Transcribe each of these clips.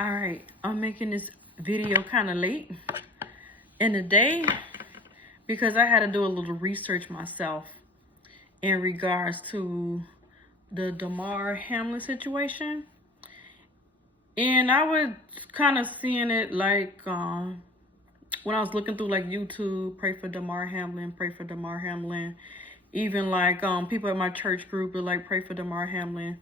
All right, I'm making this video kind of late in the day because I had to do a little research myself in regards to the Damar Hamlin situation. And I was kind of seeing it like when I was looking through like YouTube, pray for Damar Hamlin, pray for Damar Hamlin. Even like people at my church group are like, pray for Damar Hamlin.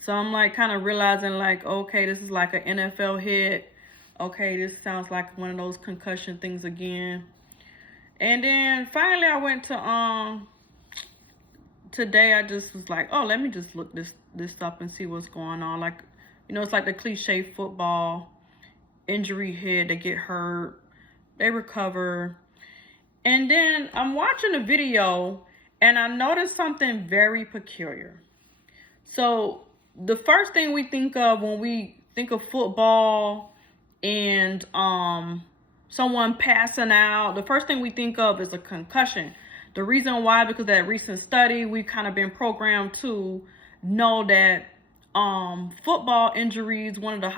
So I'm like kind of realizing like, okay, this is like an NFL hit. Okay, this sounds like one of those concussion things again. And then finally I went to today I just was like, oh, let me just look this up and see what's going on. Like, you know, it's like the cliche football injury hit, they get hurt, they recover. And then I'm watching a video and I noticed something very peculiar. So the first thing we think of when we think of football and someone passing out, the first thing we think of is a concussion. The reason why, because of that recent study, we've kind of been programmed to know that football injuries, one of the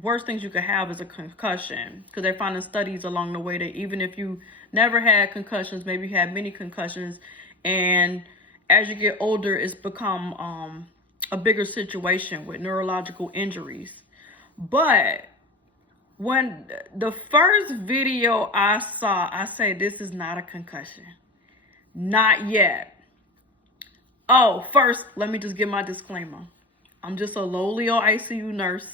worst things you could have is a concussion, because they're finding studies along the way that even if you never had concussions, maybe you had many concussions, and as you get older, it's become a bigger situation with neurological injuries. But when the first video I saw, I say, this is not a concussion. Not yet. Oh, first, let me just give my disclaimer. I'm just a lowly ICU nurse.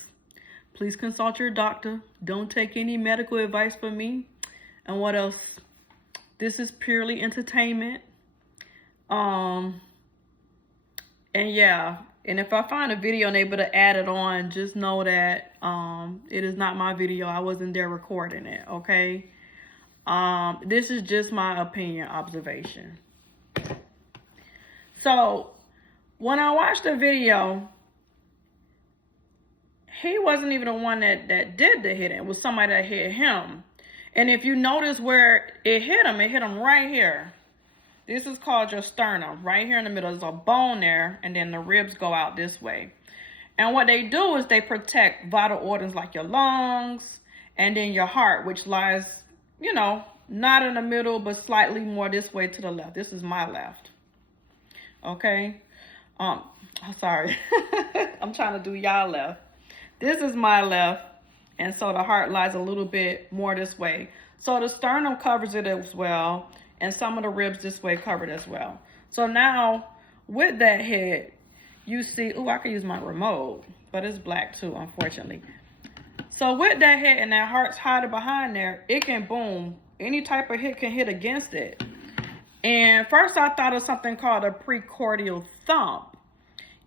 Please consult your doctor. Don't take any medical advice from me. And what else? This is purely entertainment. And yeah, and if I find a video and able to add it on, just know that it is not my video. I wasn't there recording it, okay? This is just my opinion, observation. So when I watched the video, he wasn't even the one that did the hitting. It was somebody that hit him. And if you notice where it hit him right here. This is called your sternum. Right here in the middle, there's a bone there, and then the ribs go out this way. And what they do is they protect vital organs like your lungs, and then your heart, which lies, you know, not in the middle, but slightly more this way to the left. This is my left. Okay? Sorry. I'm trying to do y'all left. This is my left, and so the heart lies a little bit more this way. So the sternum covers it as well, and some of the ribs this way covered as well. So now, with that hit, you see, ooh, I could use my remote, but it's black too, unfortunately. So with that hit and that heart's hiding behind there, it can boom. Any type of hit can hit against it. And first I thought of something called a precordial thump.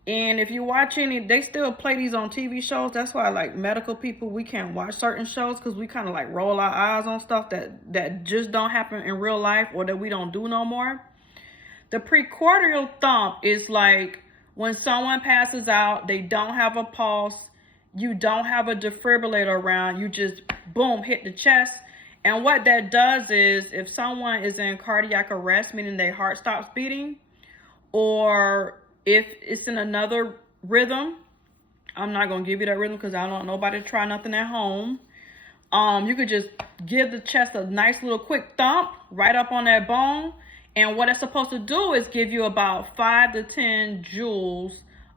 And if you watch any, they still play these on TV shows. That's why, like, medical people, we can't watch certain shows because we kind of like roll our eyes on stuff that just don't happen in real life or that we don't do no more. The precordial thump is like when someone passes out, they don't have a pulse, you don't have a defibrillator around, you just boom, hit the chest. And what that does is if someone is in cardiac arrest, meaning their heart stops beating, or if it's in another rhythm, I'm not going to give you that rhythm because I don't want nobody to try nothing at home. You could just give the chest a nice little quick thump right up on that bone. And what it's supposed to do is give you about 5 to 10 joules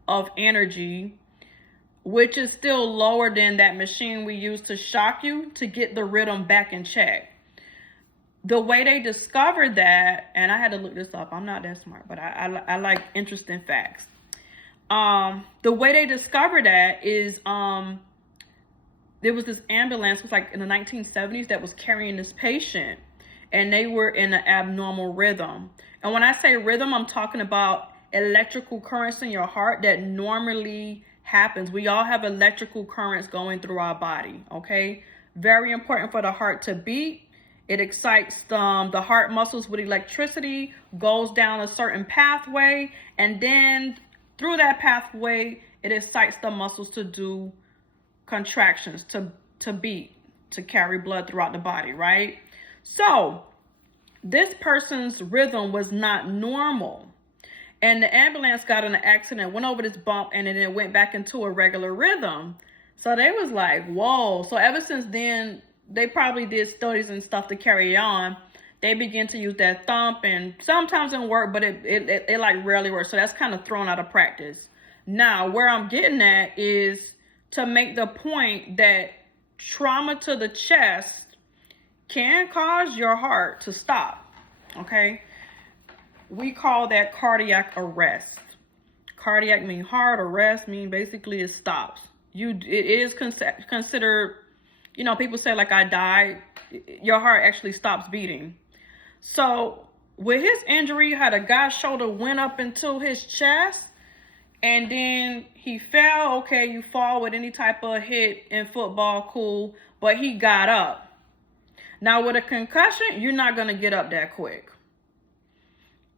of energy, which is still lower than that machine we use to shock you to get the rhythm back in check. The way they discovered that, and I had to look this up. I'm not that smart, but I like interesting facts. The way they discovered that is there was this ambulance, it was like in the 1970s, that was carrying this patient, and they were in an abnormal rhythm. And when I say rhythm, I'm talking about electrical currents in your heart that normally happens. We all have electrical currents going through our body, okay? Very important for the heart to beat. It excites the heart muscles with electricity, goes down a certain pathway, and then through that pathway, it excites the muscles to do contractions, to beat, to carry blood throughout the body, right? So this person's rhythm was not normal. And the ambulance got in an accident, went over this bump, and then it went back into a regular rhythm. So they was like, whoa. So ever since then, they probably did studies and stuff to carry on. They begin to use that thump, and sometimes it work, but it like rarely works. So that's kind of thrown out of practice. Now, where I'm getting at is to make the point that trauma to the chest can cause your heart to stop. Okay, we call that cardiac arrest. Cardiac mean heart, arrest mean basically it stops. It is considered, you know, people say like I died, your heart actually stops beating. So with his injury, how the guy's shoulder went up into his chest and then he fell. Okay, you fall with any type of hit in football, cool, but he got up. Now with a concussion, you're not gonna get up that quick.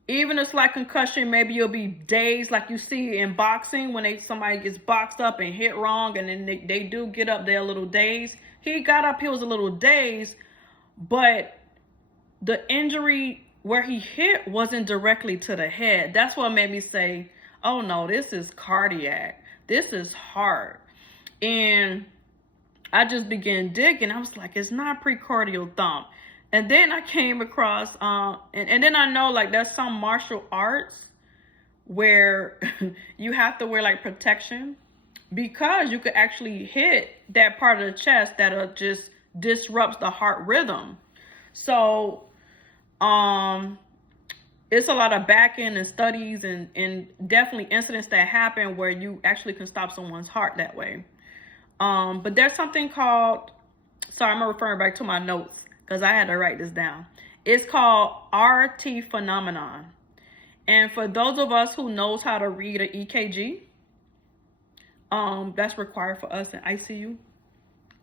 Even a slight concussion, maybe you'll be dazed, like you see in boxing when somebody gets boxed up and hit wrong, and then they do get up there a little dazed. He got up, he was a little dazed, but the injury where he hit wasn't directly to the head. That's what made me say, oh no, this is cardiac. This is heart. And I just began digging. I was like, it's not precordial thump. And then I came across, and then I know like there's some martial arts where you have to wear like protection because you could actually hit that part of the chest that just disrupts the heart rhythm. So it's a lot of back end and studies and definitely incidents that happen where you actually can stop someone's heart that way. But there's something called, sorry, I'm referring back to my notes because I had to write this down. It's called RT phenomenon. And for those of us who knows how to read an EKG, that's required for us in ICU.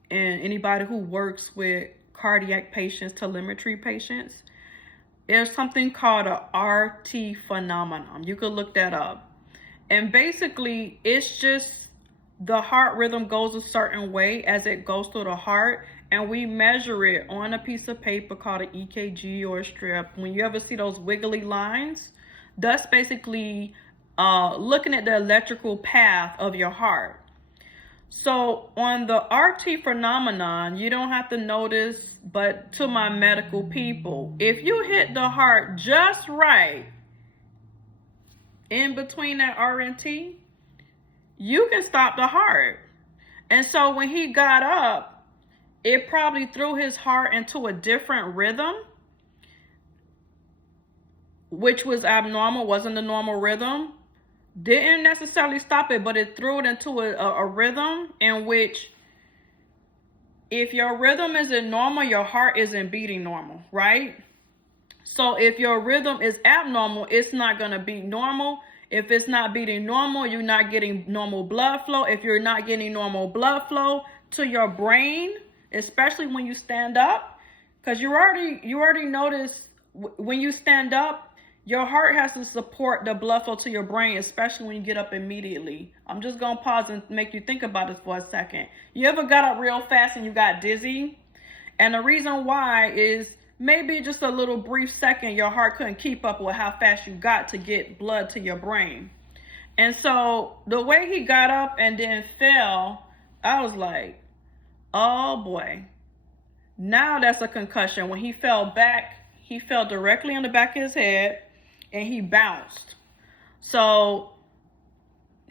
And anybody who works with cardiac patients, telemetry patients, there's something called a RT phenomenon. You could look that up. And basically, it's just the heart rhythm goes a certain way as it goes through the heart, and we measure it on a piece of paper called an EKG or a strip. When you ever see those wiggly lines, that's basically looking at the electrical path of your heart. So on the RT phenomenon, you don't have to notice, but to my medical people, if you hit the heart just right in between that R and T, you can stop the heart. And so when he got up, it probably threw his heart into a different rhythm, which was abnormal, wasn't the normal rhythm. Didn't necessarily stop it, but it threw it into a rhythm in which if your rhythm isn't normal, your heart isn't beating normal, right? So if your rhythm is abnormal, it's not going to beat normal. If it's not beating normal, you're not getting normal blood flow. If you're not getting normal blood flow to your brain, especially when you stand up, because you already notice when you stand up, your heart has to support the blood flow to your brain, especially when you get up immediately. I'm just going to pause and make you think about this for a second. You ever got up real fast and you got dizzy? And the reason why is maybe just a little brief second, your heart couldn't keep up with how fast you got to get blood to your brain. And so the way he got up and then fell, I was like, oh boy, now that's a concussion. When he fell back, he fell directly on the back of his head and he bounced. So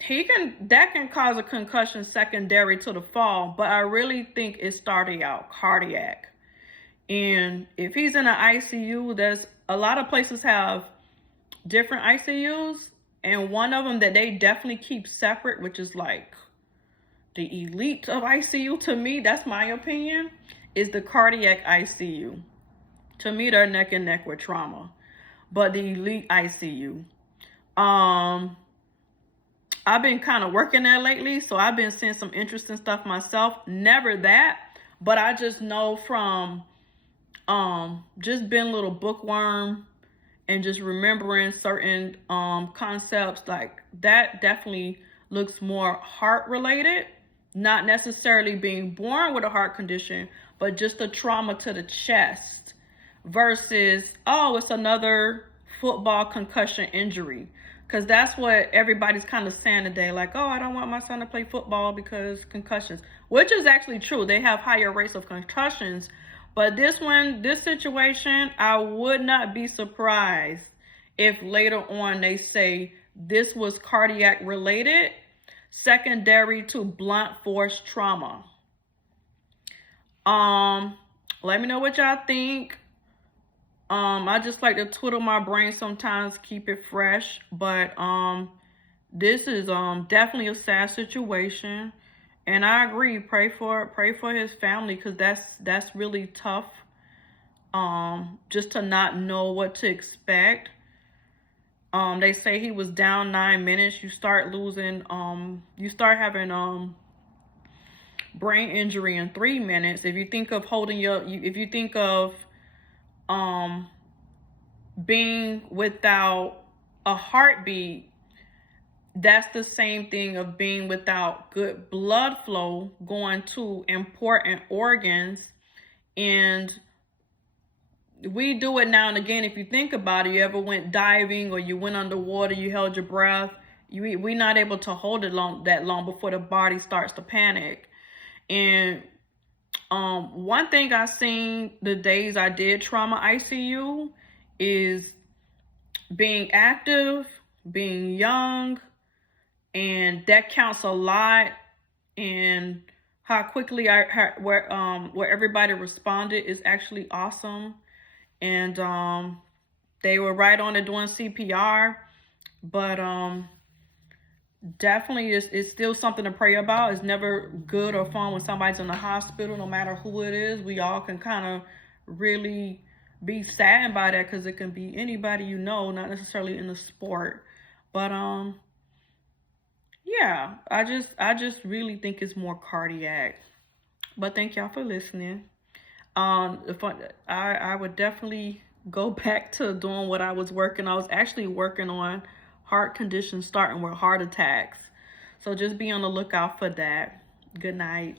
that can cause a concussion secondary to the fall, but I really think it started out cardiac. And if he's in an ICU, there's a lot of places have different ICUs, and one of them that they definitely keep separate, which is like the elite of ICU to me, that's my opinion, is the cardiac ICU. To me, they're neck and neck with trauma. But the elite ICU, I've been kind of working there lately, so I've been seeing some interesting stuff myself. Never that, but I just know from just being a little bookworm and just remembering certain concepts, like that definitely looks more heart related, not necessarily being born with a heart condition, but just a trauma to the chest versus, oh, it's another football concussion injury. Because that's what everybody's kind of saying today. Like, oh, I don't want my son to play football because concussions. Which is actually true. They have higher rates of concussions. But this situation, I would not be surprised if later on they say this was cardiac related, secondary to blunt force trauma. Let me know what y'all think. I just like to twiddle my brain sometimes, keep it fresh. But this is definitely a sad situation. And I agree, pray for his family, because that's really tough. Just to not know what to expect. They say he was down 9 minutes. You start losing, you start having brain injury in 3 minutes. If you think of if you think of being without a heartbeat, that's the same thing of being without good blood flow going to important organs. And we do it now and again. If you think about it, you ever went diving or you went underwater, you held your breath, we're not able to hold it that long before the body starts to panic. And one thing I seen the days I did trauma ICU is being active, being young, and that counts a lot. And how quickly where everybody responded is actually awesome. And they were right on it doing CPR. But definitely it's still something to pray about. It's never good or fun when somebody's in the hospital, no matter who it is. We all can kind of really be saddened by that, because it can be anybody you know, not necessarily in the sport. But yeah, I just really think it's more cardiac. But thank y'all for listening. I would definitely go back to doing what I was working. I was actually working on heart conditions, starting with heart attacks. So just be on the lookout for that. Good night.